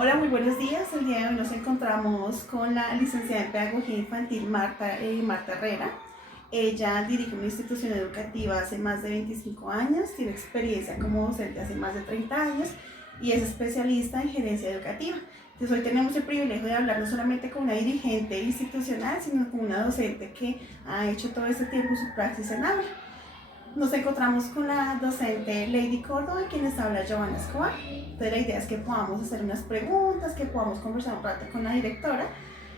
Hola, muy buenos días. El día de hoy nos encontramos con la licenciada en Pedagogía Infantil Marta Herrera. Ella dirige una institución educativa hace más de 25 años, tiene experiencia como docente hace más de 30 años y es especialista en gerencia educativa. Entonces hoy tenemos el privilegio de hablar no solamente con una dirigente institucional, sino con una docente que ha hecho todo este tiempo su praxis en aula. Nos encontramos con la docente Lady Córdoba, quien les habla Giovanna Escobar. Entonces la idea es que podamos hacer unas preguntas, que podamos conversar un rato con la directora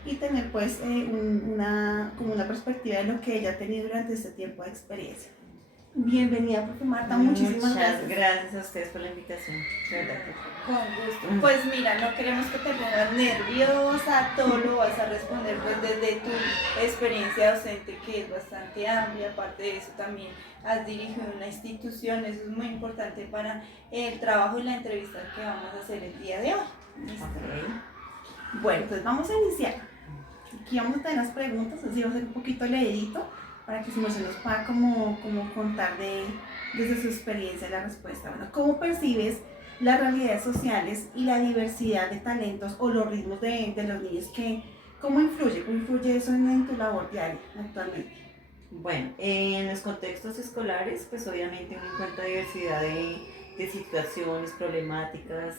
y tener pues como una perspectiva de lo que ella ha tenido durante este tiempo de experiencia. Bienvenida, profe Marta, muchísimas gracias. Muchas gracias a ustedes por la invitación. Con gusto. Pues mira, no queremos que te pongas nerviosa, todo lo vas a responder pues desde tu experiencia docente, que es bastante amplia. Aparte de eso también has dirigido una institución, eso es muy importante para el trabajo y la entrevista que vamos a hacer el día de hoy. ¿Listo? Okay. Bueno, entonces vamos a iniciar. Aquí vamos a tener las preguntas, así va a ser un poquito leidito para que se nos pueda como contar desde su experiencia la respuesta. Bueno, ¿cómo percibes las realidades sociales y la diversidad de talentos o los ritmos de los niños? ¿Cómo influye eso en tu labor diaria actualmente? Bueno, en los contextos escolares, pues obviamente uno encuentra diversidad de situaciones, problemáticas.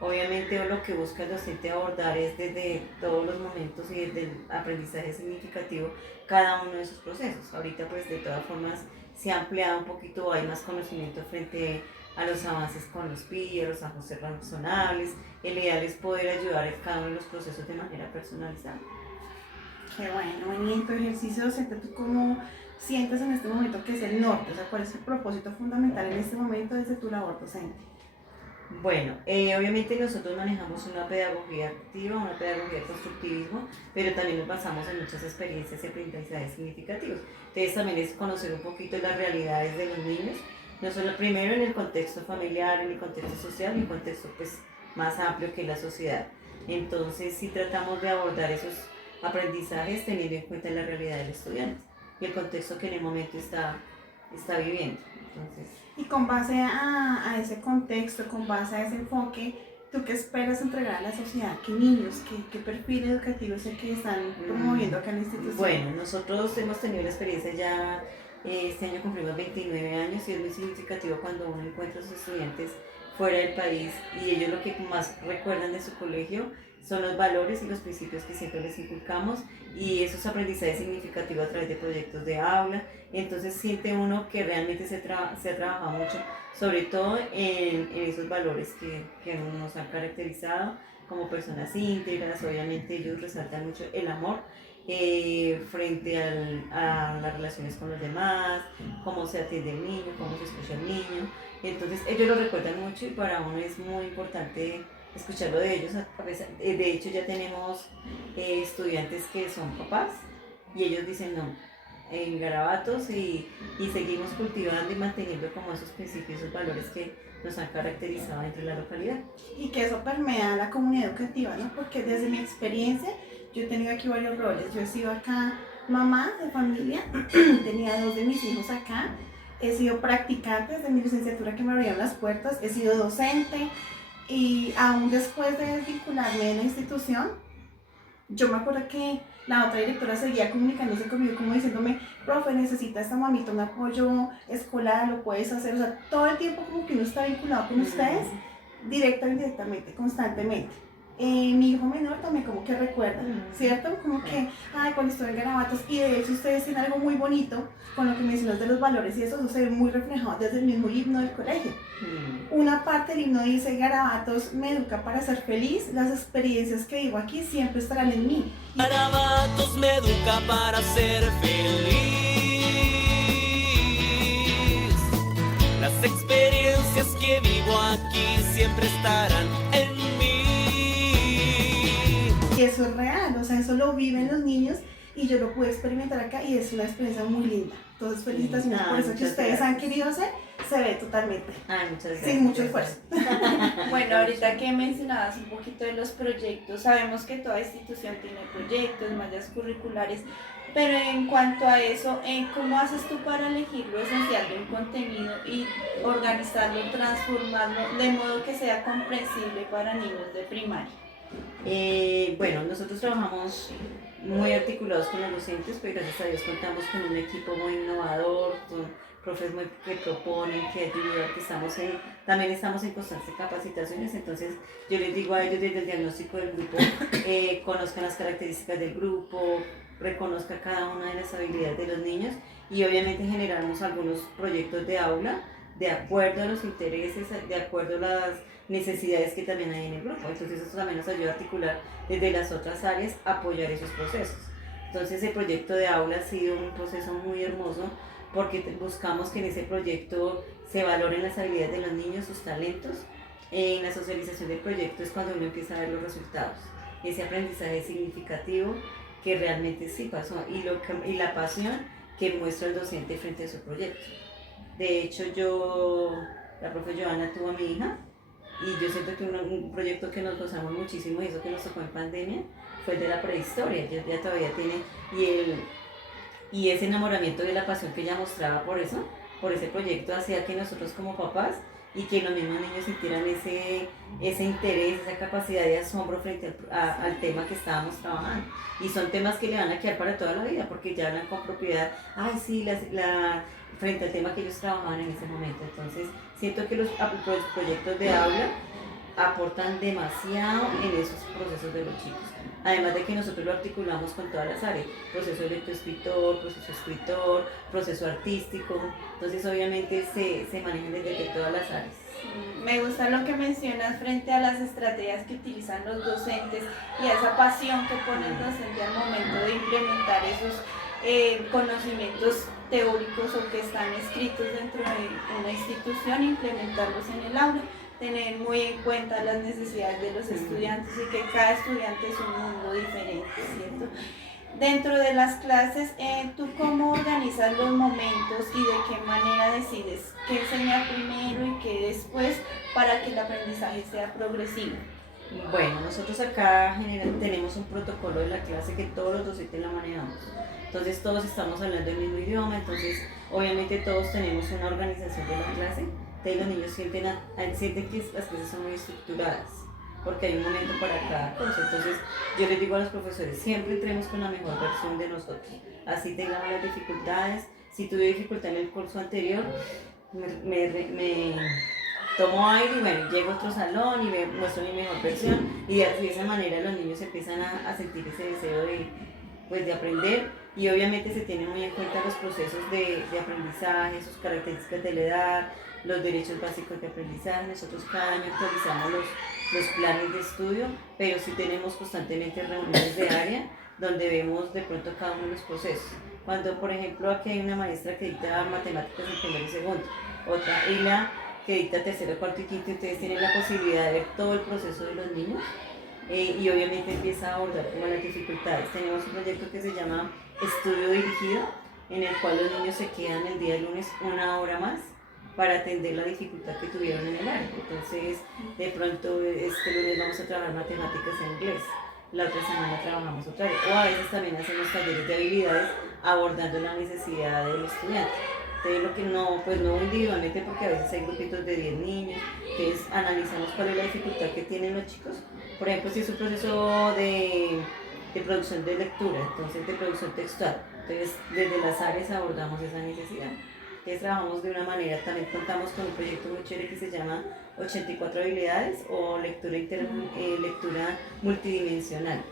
Obviamente lo que busca el docente abordar es desde todos los momentos y desde el aprendizaje significativo cada uno de esos procesos. Ahorita pues de todas formas se ha ampliado un poquito, hay más conocimiento frente a los avances con los PIE, los ajustes razonables. El ideal es poder ayudar a cada uno de los procesos de manera personalizada. Qué bueno, y en tu ejercicio docente, ¿tú cómo sientes en este momento que es el norte? O sea, ¿cuál es el propósito fundamental en este momento desde tu labor docente? Bueno, obviamente nosotros manejamos una pedagogía activa, una pedagogía de constructivismo, pero también nos basamos en muchas experiencias y aprendizajes significativos. Entonces también es conocer un poquito las realidades de los niños, no solo primero en el contexto familiar, en el contexto social, en el contexto pues más amplio que la sociedad. Entonces sí tratamos de abordar esos aprendizajes teniendo en cuenta la realidad del estudiante y el contexto que en el momento está viviendo. Entonces, y con base a ese contexto, con base a ese enfoque, ¿tú qué esperas entregar a la sociedad? ¿Qué niños, qué perfil educativo es el que están promoviendo acá en la institución? Bueno, nosotros hemos tenido la experiencia ya, este año cumplimos 29 años y es muy significativo cuando uno encuentra a sus estudiantes fuera del país y ellos lo que más recuerdan de su colegio son los valores y los principios que siempre les inculcamos y esos aprendizajes significativos a través de proyectos de aula. Entonces siente uno que realmente se ha trabajado mucho, sobre todo en esos valores que nos han caracterizado como personas íntegras. Obviamente ellos resaltan mucho el amor frente a las relaciones con los demás, cómo se atiende el niño, cómo se escucha el niño. Entonces ellos lo recuerdan mucho y para uno es muy importante escucharlo de ellos. De hecho ya tenemos estudiantes que son papás y ellos dicen no, en garabatos y seguimos cultivando y manteniendo como esos principios, esos valores que nos han caracterizado dentro de la localidad. Y que eso permea a la comunidad educativa, ¿no? Porque desde mi experiencia, yo he tenido aquí varios roles. Yo he sido acá mamá de familia, tenía 2 de mis hijos acá, he sido practicante desde mi licenciatura que me abrieron las puertas, he sido docente y aún después de vincularme en la institución, yo me acuerdo que la otra directora seguía comunicándose conmigo como diciéndome, profe, necesita esta mamita un apoyo escolar, lo puedes hacer, o sea, todo el tiempo como que uno está vinculado con ustedes, directa o indirectamente, constantemente. Mi hijo menor también como que recuerda, ¿cierto? Como que, ay, cuando estuve en Garabatos, y de hecho ustedes tienen algo muy bonito con lo que mencionas de los valores y eso se ve muy reflejado desde el mismo himno del colegio. Una parte del himno dice, Garabatos me educa para ser feliz, las experiencias que vivo aquí siempre estarán en mí. Garabatos me educa para ser feliz, las experiencias que vivo aquí siempre estarán en mí. Y eso es real, o sea, eso lo viven los niños y yo lo pude experimentar acá y es una experiencia muy linda. Entonces felicitaciones por eso que ustedes han querido hacer, se ve totalmente. Muchas gracias. Sin mucho esfuerzo. Bueno, ahorita que mencionabas un poquito de los proyectos, sabemos que toda institución tiene proyectos, mallas curriculares. Pero en cuanto a eso, ¿cómo haces tú para elegir lo esencial de un contenido y organizarlo, transformarlo de modo que sea comprensible para niños de primaria? Bueno, nosotros trabajamos muy articulados con los docentes, pero gracias a Dios contamos con un equipo muy innovador, con profes que proponen, que ayudan, también estamos en constantes capacitaciones. Entonces yo les digo a ellos desde el diagnóstico del grupo, conozcan las características del grupo, reconozca cada una de las habilidades de los niños, y obviamente generamos algunos proyectos de aula de acuerdo a los intereses, de acuerdo a las necesidades que también hay en el grupo. Entonces eso también nos ayuda a articular desde las otras áreas, apoyar esos procesos. Entonces el proyecto de aula ha sido un proceso muy hermoso, porque buscamos que en ese proyecto se valoren las habilidades de los niños, sus talentos. En la socialización del proyecto es cuando uno empieza a ver los resultados, ese aprendizaje significativo que realmente sí pasó, y la pasión que muestra el docente frente a su proyecto. De hecho, la profe Joana tuvo a mi hija, y yo siento que un proyecto que nos gozamos muchísimo, y eso que nos tocó en pandemia, fue el de la prehistoria. Ella todavía tiene, y ese enamoramiento de la pasión que ella mostraba por ese proyecto, hacía que nosotros como papás y que los mismos niños sintieran ese interés, esa capacidad de asombro frente al tema que estábamos trabajando. Y son temas que le van a quedar para toda la vida, porque ya hablan con propiedad, ay sí, frente al tema que ellos trabajaban en ese momento. Entonces siento que los proyectos de aula aportan demasiado en esos procesos de los chicos. Además de que nosotros lo articulamos con todas las áreas, proceso lectoescritor, proceso escritor, proceso artístico. Entonces obviamente se manejan desde todas las áreas. Me gusta lo que mencionas frente a las estrategias que utilizan los docentes y a esa pasión que pone el docente al momento de implementar esos conocimientos teóricos o que están escritos dentro de una institución, implementarlos en el aula, tener muy en cuenta las necesidades de los estudiantes y que cada estudiante es un mundo diferente, ¿cierto? Dentro de las clases, ¿tú cómo organizas los momentos y de qué manera decides qué enseñar primero y qué después para que el aprendizaje sea progresivo? Bueno, nosotros acá tenemos un protocolo de la clase que todos los docentes la manejamos. Entonces todos estamos hablando el mismo idioma, entonces obviamente todos tenemos una organización de la clase. Entonces los niños sienten que las clases son muy estructuradas, porque hay un momento para cada cosa. Entonces yo les digo a los profesores, siempre entremos con la mejor versión de nosotros, así tengamos las dificultades. Si tuve dificultad en el curso anterior, me tomo aire y bueno, llego a otro salón y muestro mi mejor versión, y de esa manera los niños empiezan a sentir ese deseo de aprender, y obviamente se tienen muy en cuenta los procesos de aprendizaje, sus características de la edad, los derechos básicos de aprendizaje. Nosotros cada año actualizamos los planes de estudio, pero sí tenemos constantemente reuniones de área donde vemos de pronto cada uno de los procesos. Cuando, por ejemplo, aquí hay una maestra que dicta matemáticas en primero y segundo, otra Ila que dicta tercero, cuarto y quinto, ustedes tienen la posibilidad de ver todo el proceso de los niños, y obviamente empieza a abordar como las dificultades. Tenemos un proyecto que se llama Estudio Dirigido, en el cual los niños se quedan el día lunes 1 hora más para atender la dificultad que tuvieron en el área. Entonces, de pronto este lunes vamos a trabajar matemáticas en inglés, la otra semana trabajamos otra área, o a veces también hacemos talleres de habilidades abordando la necesidad del estudiante. Entonces, lo que no individualmente, porque a veces hay grupitos de 10 niños, entonces analizamos cuál es la dificultad que tienen los chicos. Por ejemplo, si es un proceso de producción de lectura, entonces de producción textual, entonces desde las áreas abordamos esa necesidad. Entonces trabajamos de una manera, también contamos con un proyecto muy chévere que se llama 84 habilidades o lectura multidimensional.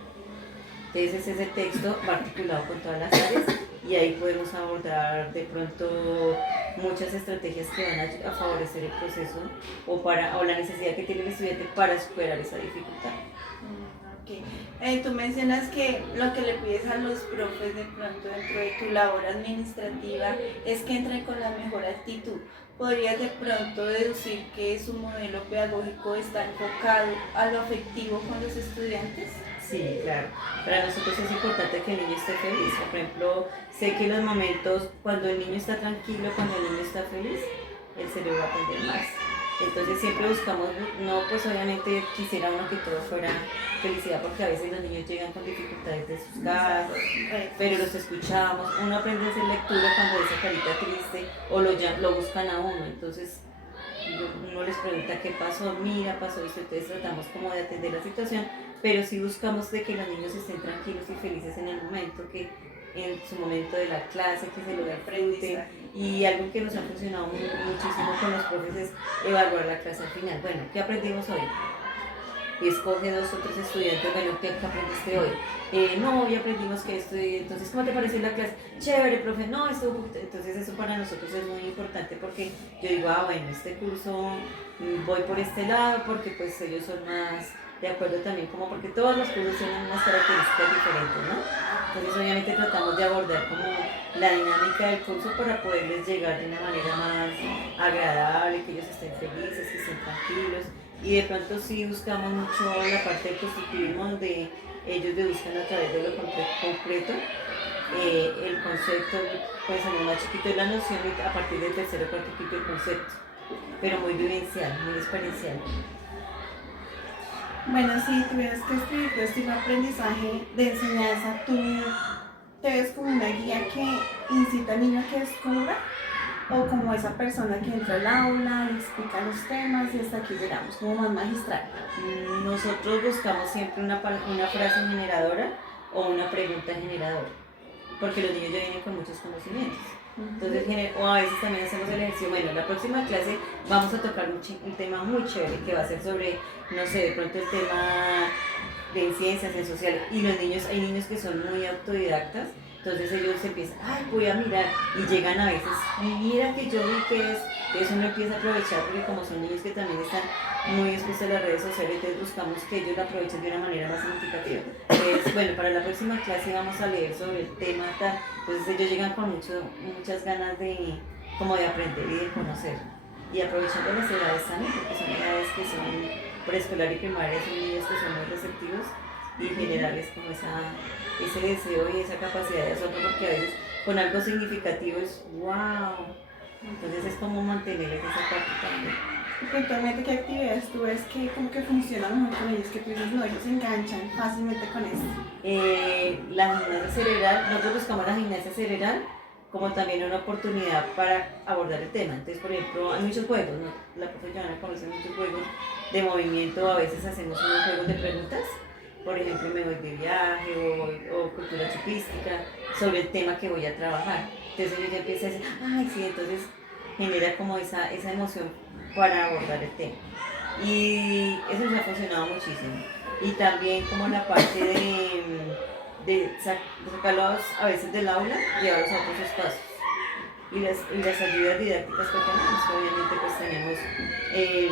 Entonces ese texto va articulado con todas las áreas, y ahí podemos abordar de pronto muchas estrategias que van a favorecer el proceso o la necesidad que tiene el estudiante para superar esa dificultad. Okay. Tú mencionas que lo que le pides a los profes de pronto dentro de tu labor administrativa es que entren con la mejor actitud. ¿Podrías de pronto deducir que su modelo pedagógico está enfocado a lo afectivo con los estudiantes? Sí, claro. Para nosotros es importante que el niño esté feliz. Por ejemplo, sé que en los momentos cuando el niño está tranquilo, cuando el niño está feliz, el cerebro va a aprender más. Entonces siempre buscamos, no pues obviamente quisiera uno que todo fuera felicidad porque a veces los niños llegan con dificultades de sus casas, pero los escuchamos, uno aprende a hacer lectura cuando ve esa carita triste o lo buscan a uno, entonces uno les pregunta qué pasó, mira, pasó esto, entonces tratamos como de atender la situación, pero sí buscamos de que los niños estén tranquilos y felices en el momento, que en su momento de la clase, que se lo disfruten. Y algo que nos ha funcionado muchísimo con los profes es evaluar la clase al final. Bueno, ¿qué aprendimos hoy? Y escoge 2 o 3 estudiantes, bueno, ¿qué aprendiste hoy? No, hoy aprendimos que esto, entonces, ¿cómo te pareció la clase? Chévere, profe, no, esto, entonces eso para nosotros es muy importante porque yo digo, bueno, este curso voy por este lado porque pues ellos son más de acuerdo también, como porque todos los cursos tienen unas características diferentes, ¿no? Entonces obviamente tratamos de abordar como la dinámica del curso para poderles llegar de una manera más agradable, que ellos estén felices, que estén tranquilos. Y de pronto sí buscamos mucho la parte del positivismo donde ellos deduzcan a través de lo concreto el concepto, pues en el más chiquito de la noción y a partir del tercero o cuarto quinto el concepto, pero muy vivencial, muy experiencial. Bueno, si tuvieras que escribir tu estilo de aprendizaje, de enseñanza, ¿tú te ves como una guía que incita al niño a que descubra? ¿O como esa persona que entra al aula, le explica los temas y hasta aquí llegamos, como más magistral? Nosotros buscamos siempre una frase generadora o una pregunta generadora, porque los niños ya vienen con muchos conocimientos. Entonces, o a veces también hacemos el ejercicio, bueno, la próxima clase vamos a tocar un tema muy chévere que va a ser sobre, no sé, de pronto el tema de ciencias, en sociales, y los niños, hay niños que son muy autodidactas, entonces ellos empiezan, ay, voy a mirar, y llegan a veces, mira que yo vi que es, entonces uno empieza a aprovechar, porque como son niños que también están muy expuestos a las redes sociales, entonces buscamos que ellos lo aprovechen de una manera más significativa. Entonces, bueno, para la próxima clase vamos a leer sobre el tema tal, entonces ellos llegan con muchas ganas de, como de aprender y de conocer, y aprovechando las edades también, porque son edades que son preescolar y primaria, son niños que son muy receptivos, y generarles como ese deseo y esa capacidad de asombro, porque a veces con algo significativo es wow, entonces es como mantenerles esa parte también. Puntualmente, ¿qué actividades tú ves que como que funcionan mejor con ellos? Que tú dices, no, ellos se enganchan fácilmente con esto. La gimnasia cerebral, nosotros buscamos la gimnasia cerebral como también una oportunidad para abordar el tema. Entonces, por ejemplo, hay muchos juegos, ¿no? La profesora conoce muchos juegos de movimiento, a veces hacemos unos juegos de preguntas. Por ejemplo, me voy de viaje o cultura chupística sobre el tema que voy a trabajar. Entonces ellos ya empiezan a decir, ay, sí, entonces genera como esa emoción para abordar el tema. Y eso nos ha funcionado muchísimo. Y también como la parte de sacarlos a veces del aula, llevarlos a otros espacios. Y las ayudas didácticas que tenemos, que obviamente pues tenemos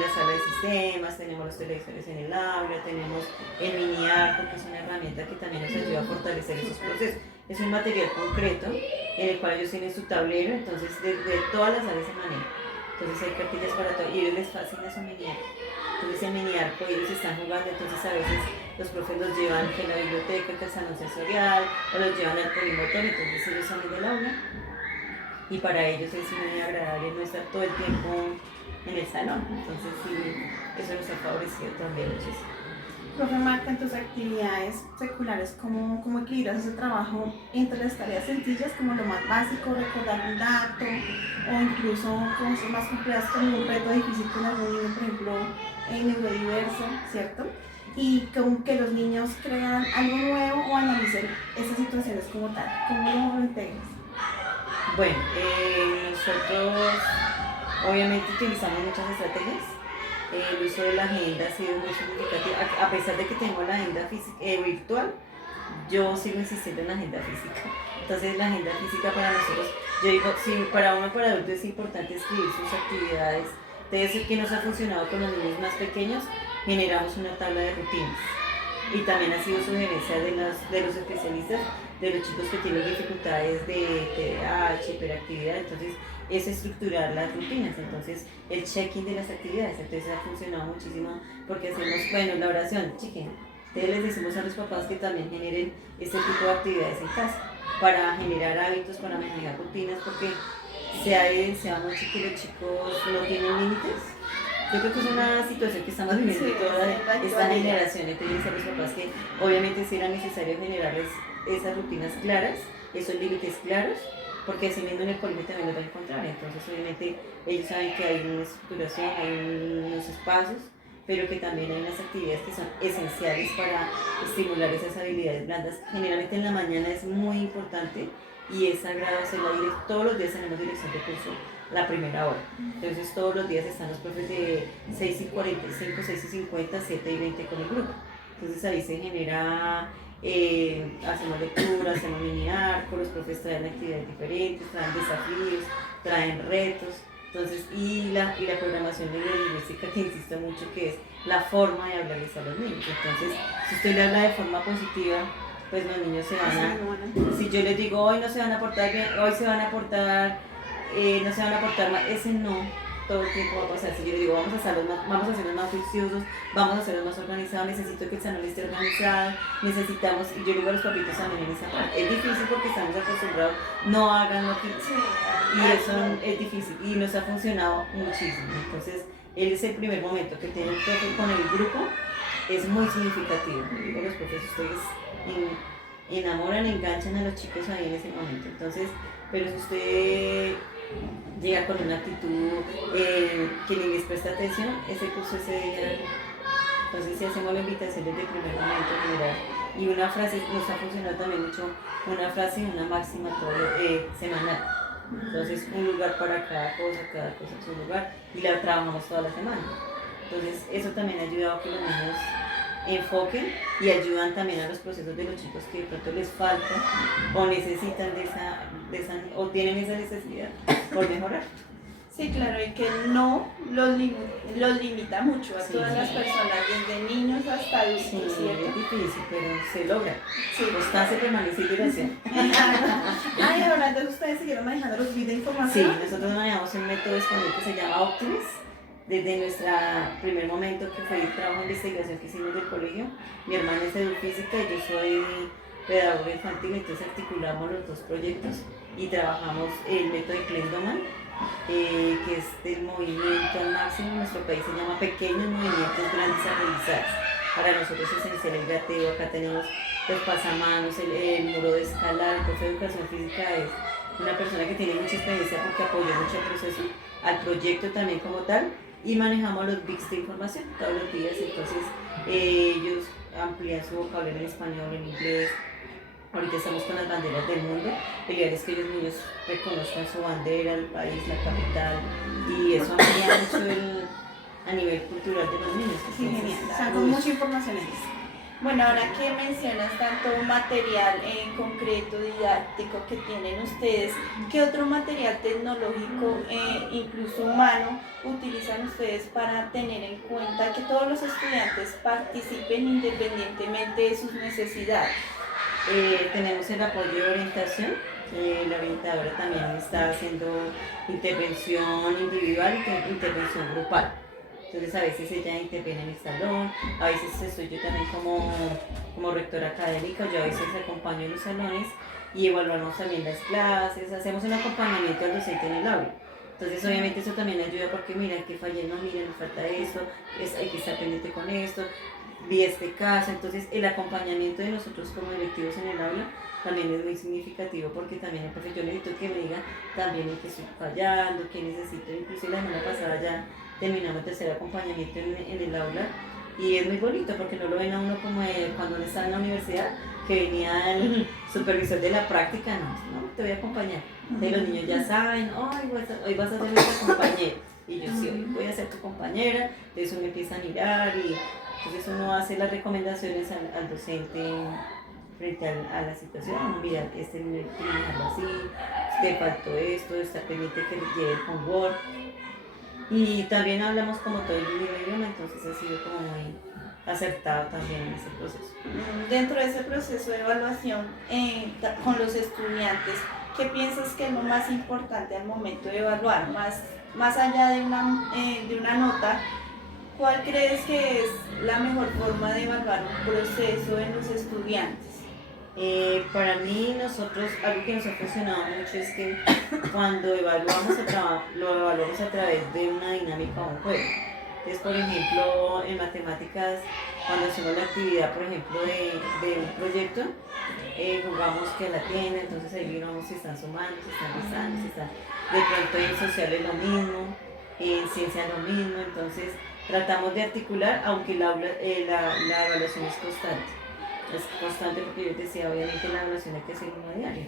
la sala de sistemas, tenemos los televisores en el aula, tenemos el mini arco, que es una herramienta que también nos ayuda a fortalecer esos procesos. Es un material concreto en el cual ellos tienen su tablero, entonces de todas las áreas se maneja. Entonces hay cartillas para todo y a ellos les fascina su mini arco. Entonces el mini arco ellos están jugando, entonces a veces los profes los llevan que a la biblioteca, que al salón sensorial, o los llevan al polimotor, entonces ellos salen del aula. Y para ellos es muy agradable no estar todo el tiempo en el salón, entonces sí, eso nos ha favorecido también muchísimo. Profe Marta, en tus actividades seculares, ¿cómo equilibras ese trabajo entre las tareas sencillas como lo más básico, recordar un dato, o incluso cosas más complejas como un reto difícil con algún niño, por ejemplo, neurodiverso, ¿cierto? Y como que los niños crean algo nuevo o analicen esas situaciones como tal? ¿Cómo lo integras? Bueno, nosotros obviamente utilizamos muchas estrategias. El uso de la agenda ha sido muy significativo. A pesar de que tengo la agenda virtual, yo sigo insistiendo en la agenda física. Entonces la agenda física para nosotros, yo digo, sí, para adulto es importante escribir sus actividades. Entonces, ¿qué nos ha funcionado con los niños más pequeños? Generamos una tabla de rutinas. Y también ha sido sugerencia de los especialistas, de los chicos que tienen dificultades de TDAH, hiperactividad, entonces es estructurar las rutinas, entonces el check-in de las actividades, entonces ha funcionado muchísimo porque hacemos, bueno, la oración, check-in, entonces les decimos a los papás que también generen este tipo de actividades en casa, para generar hábitos, para manejar rutinas, porque se ha evidenciado mucho que los chicos no tienen límites Yo creo que es una situación que estamos viviendo Sí, toda es la esta actualidad. generación. Entonces, a los papás que obviamente sí era necesario generarles esas rutinas claras, esos límites claros, porque así mismo en el colegio también los va a encontrar. Entonces, obviamente, ellos saben que hay una estructuración, hay unos espacios, pero que también hay unas actividades que son esenciales para estimular esas habilidades blandas. Generalmente en la mañana es muy importante y es sagrado hacerla directo. Todos los días tenemos dirección de curso la primera hora. Entonces todos los días están los profes de 6:45, 6:50, 7:20 con el grupo. Entonces ahí se genera, hacemos lectura, hacemos mini arco, los profes traen actividades diferentes, traen desafíos, traen retos. Entonces, y la programación neurolingüística que insisto mucho que es la forma de hablarles a los niños. Entonces, si usted le habla de forma positiva, pues los niños se van a... Si yo les digo, hoy no se van a portar bien, hoy se van a portar, no se van a portar mal, ese no, todo el tiempo va a pasar. Si yo les digo, vamos a hacerlos más juiciosos, vamos a hacerlos más organizados, necesito que el salón esté organizado, necesitamos, y yo le digo a los papitos también en esa parte. Es difícil porque estamos acostumbrados, no hagan lo que... Y eso es difícil y nos ha funcionado muchísimo. Entonces, es el primer momento que tiene el profe con el grupo, es muy significativo. Digo, los profes, ustedes enamoran, enganchan a los chicos ahí en ese momento. Entonces, pero si usted llega con una actitud que ni les presta atención, ese curso ese día. Entonces, si hacemos la invitación desde el primer momento general. Y una frase, nos ha funcionado también mucho, una frase y una máxima semanal. Entonces, un lugar para cada cosa en su lugar, y la trabajamos toda la semana. Entonces, eso también ha ayudado a que los niños enfoquen y ayudan también a los procesos de los chicos que de pronto les falta o necesitan de esa o tienen esa necesidad por mejorar. Sí, claro, y que no los limita mucho a Sí. todas las personas, desde niños hasta adultos, Sí, es ¿cierto? difícil, pero se logra. Sí. Constancia, permanencia y duración. Ay, ahora entonces ustedes siguieron manejando los bits de Sí, información. nosotros manejamos un método español que se llama Optimis. Desde nuestro primer momento, que fue el trabajo de investigación que hicimos del colegio, mi hermana es edufísica y yo soy pedagoga infantil, entonces articulamos los dos proyectos y trabajamos el método de Klendoman, que es del movimiento al máximo. En nuestro país se llama pequeños movimientos, grandes aprendizajes. Para nosotros es esencial el gateo. Acá tenemos los pasamanos, el muro de escalar. El profe de educación física es una persona que tiene mucha experiencia porque apoyó mucho el proceso, al proyecto también como tal, y manejamos los bits de información todos los días. Entonces ellos amplían su vocabulario en español, en inglés. Ahorita estamos con las banderas del mundo. La idea es que los niños reconozcan su bandera, el país, la capital, y eso amplía mucho a nivel cultural de los niños. Sí, Entonces, genial. O sea, con mucha información en eso. Bueno, ahora que mencionas tanto material concreto, didáctico que tienen ustedes, ¿qué otro material tecnológico, incluso humano, utilizan ustedes para tener en cuenta que todos los estudiantes participen independientemente de sus necesidades? Tenemos el apoyo de orientación. La orientadora también está haciendo intervención individual y intervención grupal. Entonces a veces ella interviene en el salón, a veces estoy yo también como rectora académica, yo a veces acompaño en los salones y evaluamos también las clases, hacemos un acompañamiento al docente en el aula. Entonces obviamente eso también ayuda porque mira, que fallé, no, mira, nos falta esto, hay que estar pendiente con esto, vi este caso. Entonces el acompañamiento de nosotros como directivos en el aula también es muy significativo porque también el profe, yo necesito que me diga también en qué estoy fallando, qué necesito. Incluso la semana pasada ya terminamos el tercer acompañamiento en el aula y es muy bonito porque no lo ven a uno como cuando uno está en la universidad, que venía el supervisor de la práctica, no, te voy a acompañar. Entonces los niños ya saben, hoy vas a ser nuestra compañera. Y yo sí, hoy voy a ser tu compañera. Entonces uno empieza a mirar y entonces uno hace las recomendaciones al docente frente a la situación. Mira, este niño tiene que dejarlo así, te faltó esto, está pendiente que lleve el homework. Y también hablamos como todo el idioma, entonces ha sido como muy acertado también en ese proceso. Dentro de ese proceso de evaluación con los estudiantes, ¿qué piensas que es lo más importante al momento de evaluar? Más allá de una nota, ¿cuál crees que es la mejor forma de evaluar un proceso en los estudiantes? Para mí, algo que nos ha funcionado mucho es que cuando evaluamos lo evaluamos a través de una dinámica o un juego. Entonces, por ejemplo, en matemáticas, cuando hacemos la actividad, por ejemplo, de un proyecto, jugamos que la tiene, entonces ahí miramos si están sumando, si están restando, si están... De pronto en sociales lo mismo, en ciencia lo mismo, entonces tratamos de articular, aunque la evaluación es constante. Es constante porque yo decía, obviamente la evaluación hay que hacer uno diario.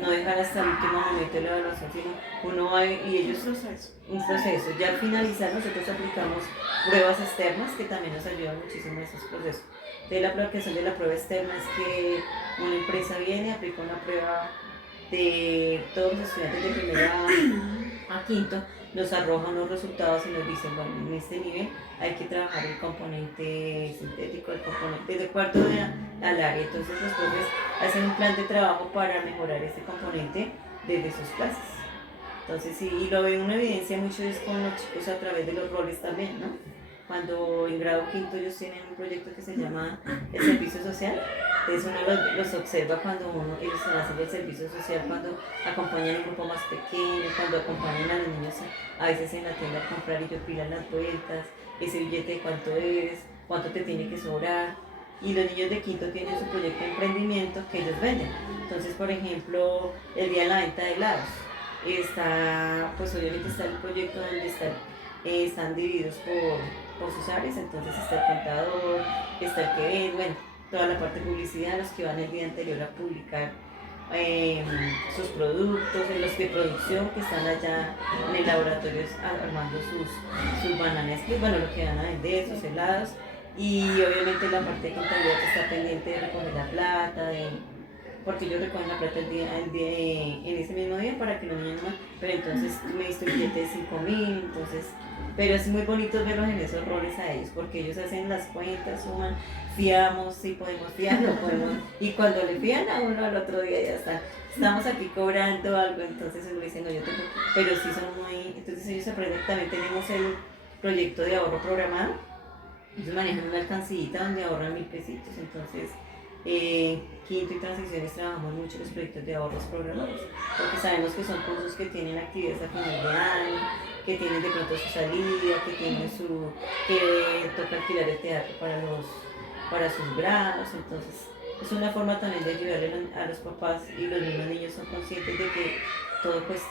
No dejar hasta el último momento de la evaluación, sino uno va y ellos... Un proceso. Ya al finalizar nosotros aplicamos pruebas externas que también nos ayudan muchísimo en esos procesos. Entonces la aplicación de la prueba externa es que una empresa viene, aplica una prueba de todos los estudiantes de primero a quinto, nos arrojan los resultados y nos dicen, bueno, en este nivel hay que trabajar el componente sintético, el componente de cuarto al área. Entonces los profes hacen un plan de trabajo para mejorar este componente desde sus clases. Entonces sí, y lo veo una evidencia mucho es con los chicos a través de los roles también, ¿no? Cuando en grado quinto ellos tienen un proyecto que se llama el servicio social, entonces uno los observa cuando ellos hacen el servicio social, cuando acompañan a un grupo más pequeño, cuando acompañan a los niños a veces en la tienda a comprar y ellos pilan las vueltas, ese billete de cuánto es, cuánto te tiene que sobrar. Y los niños de quinto tienen su proyecto de emprendimiento que ellos venden. Entonces, por ejemplo, el día de la venta de helados, pues obviamente está el proyecto donde están divididos por sus áreas, entonces está el contador, está el que vende, bueno, toda la parte de publicidad, los que van el día anterior a publicar sus productos, los de producción que están allá en el laboratorio armando sus bananas, bueno, lo que van a vender, sus helados, y obviamente la parte de contabilidad que está pendiente de recoger la plata, porque ellos recogen la plata en ese mismo día para que los niños no, pero entonces me diste un billete de 5.000, entonces, pero es muy bonito verlos en esos roles a ellos, porque ellos hacen las cuentas, suman, fiamos, si podemos fiar, no podemos, y cuando le fían a uno al otro día ya está, estamos aquí cobrando algo, entonces uno dice, no, yo tengo, pero sí son muy, entonces ellos aprenden, también tenemos el proyecto de ahorro programado, ellos manejan una alcancillita donde ahorran 1.000 pesitos, entonces quinto y transiciones trabajamos mucho los proyectos de ahorros programados, porque sabemos que son cursos que tienen actividades a final de año, que tienen de pronto su salida, que tienen que toca alquilar el teatro para sus grados, entonces es una forma también de ayudarle a los papás y los mismos niños son conscientes de que todo pues...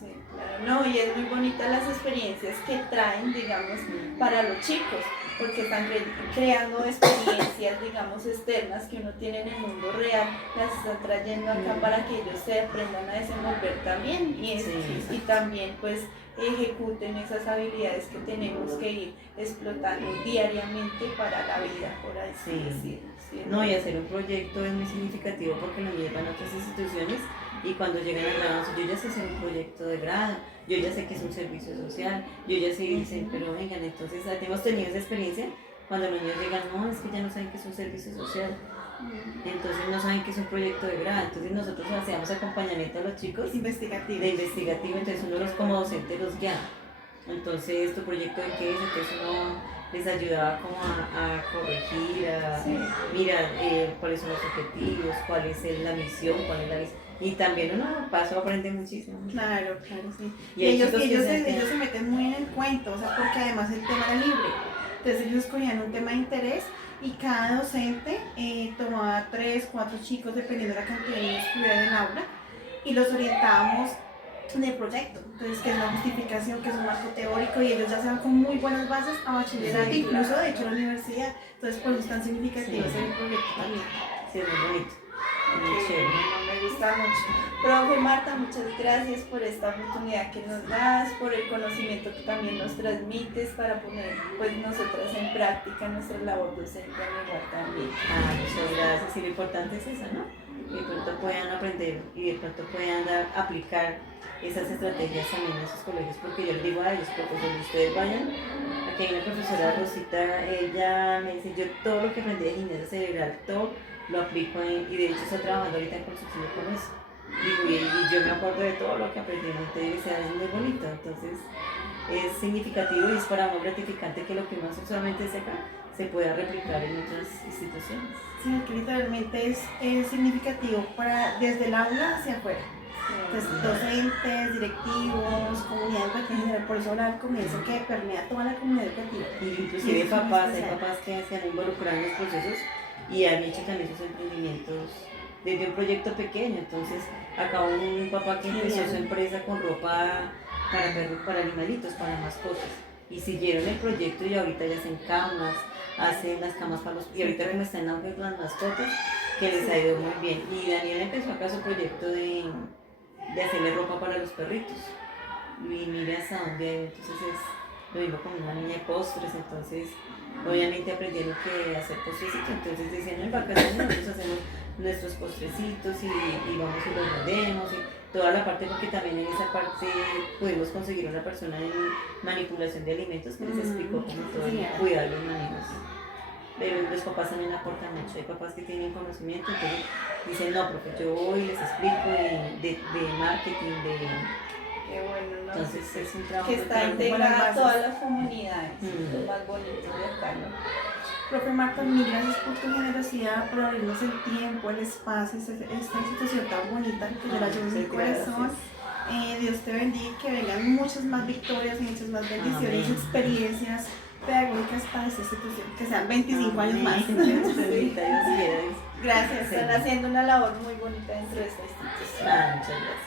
Sí, claro, no, y es muy bonita las experiencias que traen, digamos, para los chicos, porque están creando experiencias, digamos, externas que uno tiene en el mundo real, las están trayendo acá para que ellos se aprendan a desenvolver también y también pues ejecuten esas habilidades que tenemos que ir explotando diariamente para la vida, por así decirlo. Sí, no, y hacer un proyecto es muy significativo porque lo llevan a otras instituciones y cuando llegan a grado, yo ya sé hacer un proyecto de grado, yo ya sé que es un servicio social, yo ya sé, dicen, pero vengan, entonces hemos tenido esa experiencia cuando los niños llegan, no, es que ya no saben que es un servicio social, entonces no saben que es un proyecto de grado, entonces nosotros hacemos acompañamiento a los chicos de investigativo, entonces uno como docente los guía, entonces tu proyecto de qué es, entonces uno les ayudaba como a corregir, mirar cuáles son los objetivos, cuál es la misión, cuál es la visión. Y también uno paso aprende muchísimo. Claro, sí. Y ellos se meten muy en el cuento, o sea, porque además el tema era libre. Entonces ellos escogían un tema de interés y cada docente tomaba 3, 4 chicos, dependiendo de la cantidad de niños que hubiera en el aula, y los orientábamos en el proyecto. Entonces, que es una justificación, que es un marco teórico, y ellos ya se van con muy buenas bases a bachillerato, incluso de hecho a la universidad. Entonces, por eso es tan significativo hacer el proyecto también. Sí, es muy bonito. Me gusta mucho. Profe Marta, muchas gracias por esta oportunidad que nos das, por el conocimiento que también nos transmites para poner pues nosotras en práctica nuestra labor docente al igual también. Muchas gracias. Y lo importante es eso, ¿no? Que de pronto puedan aprender y de pronto puedan aplicar esas estrategias también en sus colegios, porque yo les digo a ellos, profesores, ustedes vayan, aquí hay una profesora Rosita, ella me dice, yo todo lo que aprendí de gimnasia cerebral, todo lo aplico y de hecho está trabajando ahorita en construcción con eso. Y yo me acuerdo de todo lo que aprendí en la universidad, es muy bonito, entonces es significativo y es para muy gratificante que lo que uno solamente hace acá se pueda replicar en otras instituciones. Sí, que literalmente es significativo desde el aula hacia afuera. pues, docentes, directivos, comunidad educativa en general. Por eso hablar al comienzo que permea toda la comunidad educativa. Y inclusive Y eso es muy papás, hay especial. papás que se han involucrado en los procesos y han hecho también sus emprendimientos desde un proyecto pequeño. Entonces, acá un papá que empezó Genial. su empresa con ropa para perros, para animalitos, para mascotas. Y siguieron el proyecto y ahorita ya hacen camas, hacen las camas para los... Y ahorita como están en auge las mascotas, que les ha ido muy bien. Y Daniel empezó acá su proyecto de hacerle ropa para los perritos. Y mira hasta dónde hay. Entonces lo mismo con una niña de postres. Entonces, obviamente aprendieron que hacer postrecitos. Entonces decían, en vacaciones nosotros hacemos nuestros postrecitos y vamos y los vendemos. Y toda la parte, porque también en esa parte pudimos conseguir una persona en manipulación de alimentos que les explicó cómo todo el cuidar los manejos. Pero los papás también aportan mucho. Hay papás que tienen conocimiento, entonces dicen, no, profe, yo voy y les explico de marketing, Qué bueno, ¿no? entonces es un trabajo Que está de integrada a todas las comunidades, Mm. lo más bonito de acá, ¿no? Profe Marta, mil gracias por tu generosidad, por abrirnos el tiempo, el espacio, esta institución tan bonita que yo la llevo en mi corazón. Dios te bendiga, que vengan muchas más victorias, muchas más bendiciones, Amén. experiencias pedagógicas para esta institución, que sean 25 años más. Sí. Gracias, están haciendo una labor muy bonita dentro de esta institución. Muchas gracias.